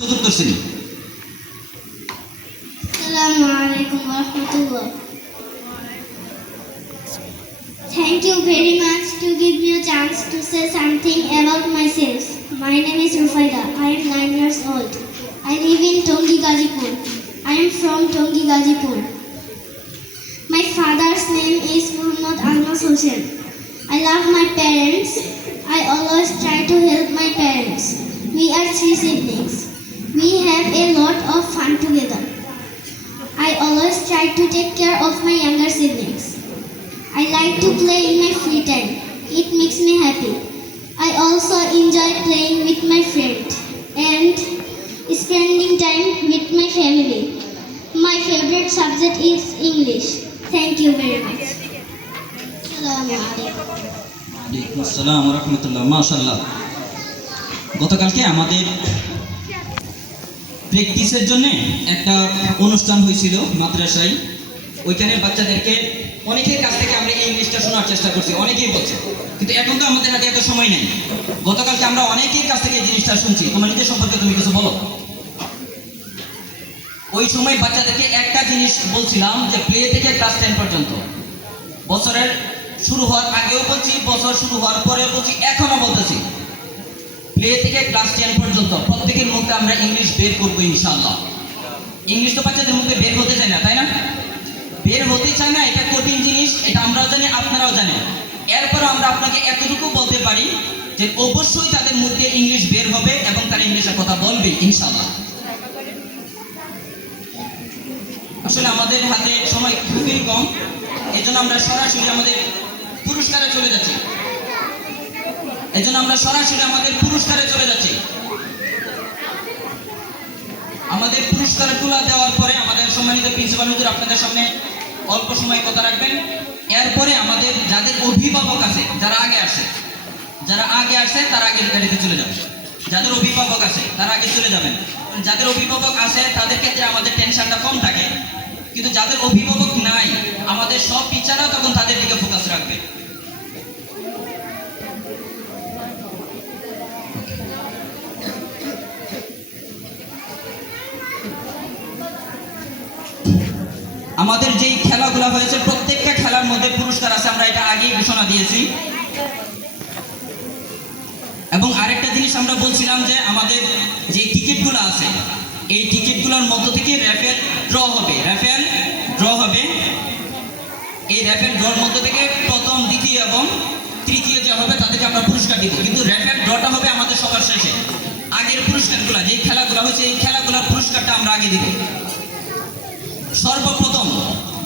চতুর্থ শ্রেণী। Assalamu alaikum wa rahmatullah. Thank you very much to give me a chance to say something about myself. My name is Rufaida. I am 9 years old. I live in Tongi Gazipur. I am from Tongi Gazipur. My father's name is Muhammad Almas Hossain. I love my parents. I always try to help my parents. We are 3 siblings. We have a lot of fun together. I always try to take care of my younger siblings. I like to play in my free time. It makes me happy. I also enjoy playing with my friends and spending time with my family. My favorite subject is English. Thank you very much. Assalamu alaikum. ওয়ালাইকুম আসসালাম ওয়া রাহমাতুল্লাহ। মাশাআল্লাহ, গতকালকে আমাদের প্র্যাকটিসের জন্য একটা অনুষ্ঠান হয়েছিল মাদ্রাসায়। ওইখানে বাচ্চাদেরকে অনেকের কাছ থেকে আমরা এই ইংলিশটা শোনার চেষ্টা করছি, অনেকেই বলছে, কিন্তু এখন তো আমাদের হাতে এত সময় নেই। গতকালকে আমরা অনেকের কাছ থেকে এই জিনিসটা শুনছি। তোমার নিজের সম্পর্কে তুমি কিছু বলো। ওই সময় বাচ্চাদেরকে একটা জিনিস বলছিলাম যে প্লে থেকে ক্লাস 10 পর্যন্ত, বছরের শুরু হওয়ার আগেও বলছি, বছর শুরু হওয়ার পরেও বলছি, এখনো বলতেছি, প্লে থেকে ক্লাস 10 পর্যন্ত প্রত্যেকের মুখে আমরা ইংলিশ বের করবো ইনশাআল্লাহ। ইংলিশ তো বাচ্চাদের মুখে বের হতে চায় না, তাই না? বের হতে চায় না, এটা কঠিন জিনিস, এটা আমরাও জানি, আপনারাও জানেন। এরপর আমরা আপনাকে এতটুকু বলতে পারি যে অবশ্যই তাদের মুখ দিয়ে ইংলিশ বের হবে এবং তারা ইংলিশে কথা বলবে ইনশাআল্লাহ। আসলে আমাদের হাতে সময় খুবই কম, এই জন্য আমরা সরাসরি আমাদের পুরস্কারে চলে যাচ্ছি। আমাদের পুরস্কার তুলা দেওয়ার পরে আমাদের সম্মানিত প্রিন্সিপাল হুজুর আপনাদের সামনে অল্প সময় কথা রাখবেন। এরপরে আমাদের যাদের অভিভাবক আছে, যারা আগে আসে তারা আগে গাড়িতে চলে যাবে। যাদের অভিভাবক আছে তারা আগে চলে যাবেন। যাদের অভিভাবক আছে তাদের ক্ষেত্রে আমাদের টেনশনটা কম থাকে, কিন্তু যাদের অভিভাবক নাই আমাদের সব টিচাররা তখন তাদের দিকে ফোকাস রাখবে। আমাদের যেই খেলাগুলো হয়েছে প্রত্যেকটা খেলার মধ্যে পুরস্কার আছে, আমরা এটা আগেই ঘোষণা দিয়েছি। এবং আরেকটা জিনিস আমরা বলছিলাম যে আমাদের যে টিকিটগুলো আছে এই টিকিটগুলোর মধ্য থেকে র্যাফেল ড্র হবে। এই র্যাফেল ড্রর মধ্য থেকে প্রথম, দ্বিতীয় এবং তৃতীয় যে হবে তাদেরকে আমরা পুরস্কার দিব, কিন্তু র্যাফেল ড্রটা হবে আমাদের সবার শেষে। আগের পুরস্কারগুলো যে খেলাগুলো হয়েছে এই খেলাগুলোর পুরস্কারটা আমরা আগে দিব। সর্বপ্রথম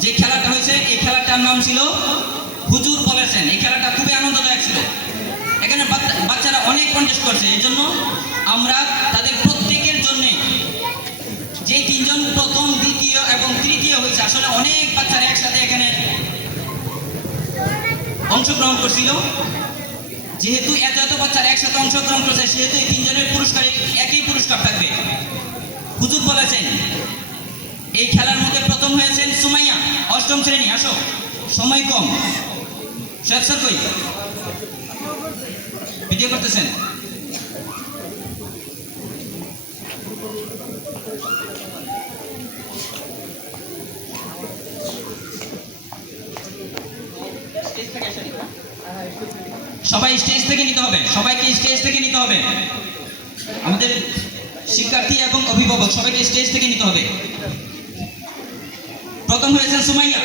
যে খেলাটা হয়েছে এই খেলাটার নাম ছিল হুজুর বলেছেন। এই খেলাটা খুবই আনন্দদায়ক ছিল। এখানে বাচ্চারা অনেক কন্টেস্ট করছে, এই জন্য আমরা তাদের প্রত্যেকের জন্য যে 3 জন প্রথম, দ্বিতীয় এবং তৃতীয় হয়েছে, আসলে অনেক বাচ্চারা একসাথে এখানে অংশগ্রহণ করছিল। যেহেতু এত বাচ্চারা একসাথে অংশগ্রহণ করছে সেহেতু এই 3 জনের পুরস্কার একই পুরস্কার থাকবে। হুজুর বলেছেন এই খেলার মধ্যে প্রথম হয়েছেন সুমাইয়া, 8ম শ্রেণী। আসো, সময় কম। স্যার কই ভিডিও করতেছেন? সবাই স্টেজ থেকে নিতে হবে, সবাইকে স্টেজ থেকে নিতে হবে। আমাদের শিক্ষার্থী এবং অভিভাবক সবাইকে স্টেজ থেকে নিতে হবে। প্রথম হয়েছেন সুমাইয়া।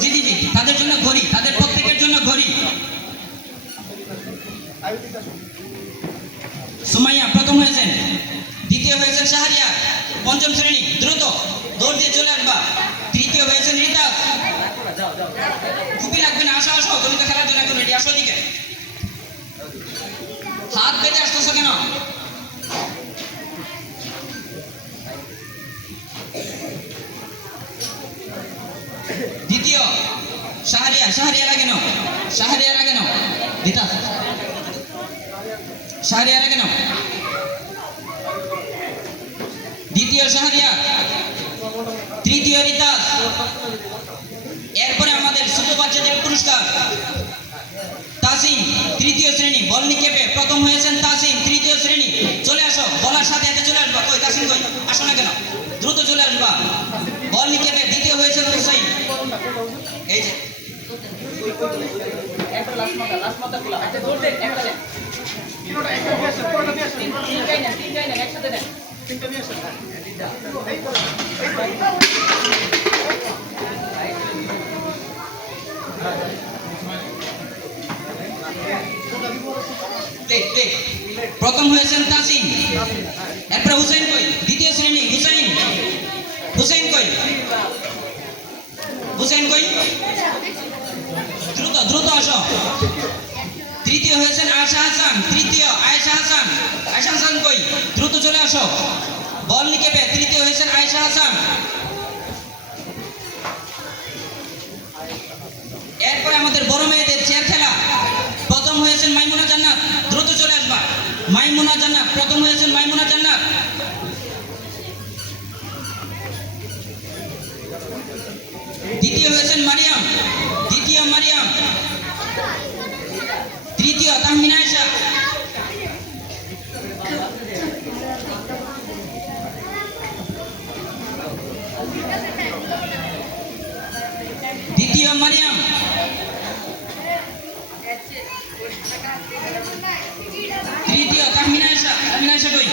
জি, তাদের জন্য ঘড়ি, তাদের প্রত্যেকের জন্য ঘড়ি। সুমাইয়া প্রথম হয়েছেন। দ্বিতীয় হয়েছেন শাহরিয়া, 5ম শ্রেণী। দ্রুত দৌড় দিয়ে চলে আসবা। তৃতীয় হয়েছেন রিতাজ। টুপি লাগবে না, আসো, তুমি তো খেলার জন্য এখন রেডি। আসো দিকে, হাত বেঁধে আসতেছো কেন? দ্বিতীয় শাহরিয়ার আগে নাও। রিতাজ, শাহরিয়ার আগে নাও। দ্বিতীয় শাহরিয়ার, তৃতীয় রিতাজ। এরপরে আমাদের ছোট বাচ্চাদের পুরস্কার তাসিম, 3য় শ্রেণী। বল নিক্ষেপে প্রথম হয়েছেন তাসিম, 3য় শ্রেণী। চলে আসো, বলার সাথে চলে আসো। বসো না কেন, দ্রুত চলে আসবা। বল নিক্ষেপে দ্বিতীয় হয়েছেন হুসাইন। এই যে একটা লাস্ট মাথা খোলা একটা দৌড় দেন একটা দেন তিনটাই নেন একসাথে দেন ঠিক ঠিক। প্রথম হয়েছেন তাসিম, এরপরে হুসাইন কই, দ্বিতীয় শ্রেণী হুসাইন। হুসাইন কই, হুসাইন কই, দ্রুত দ্রুত আসো। তৃতীয় হয়েছেন আয়েশা হাসান, তৃতীয় আয়েশা হাসান। আয়েশা হাসান কই, দ্রুত চলে আসো। বল নিক্ষেপে তৃতীয় হয়েছেন আয়েশা হাসান। এরপরে আমাদের বড় মেয়েদের চেয়ার খেলা। প্রথম হয়েছেন মাইমুনা জান্নাত, দ্রুত চলে আসবা। মাইমুনা জান্নাত, প্রথম হয়েছেন মাইমুনা জান্নাত। দ্বিতীয় হয়েছেন মারিয়াম, দ্বিতীয় মারিয়াম। তৃতীয় তাহমিনা আয়েশা। দ্বিতীয় মারিয়াম। তৃতীয় তাহমিনা আয়েশা। তাহমিনা আয়েশা কই?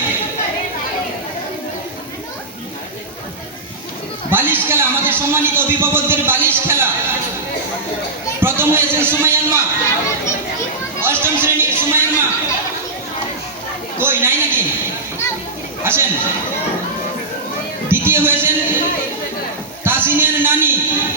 বালিশ খেলা, আমাদের সম্মানিত অভিভাবকদের বালিশ খেলা। প্রথম হয়েছেন সুমাইয়ার মা, অষ্টম শ্রেণীর সুমাইয়ার মা। কই নাই নাকি? আসেন। দ্বিতীয় হয়েছেন তাসিনের নানি।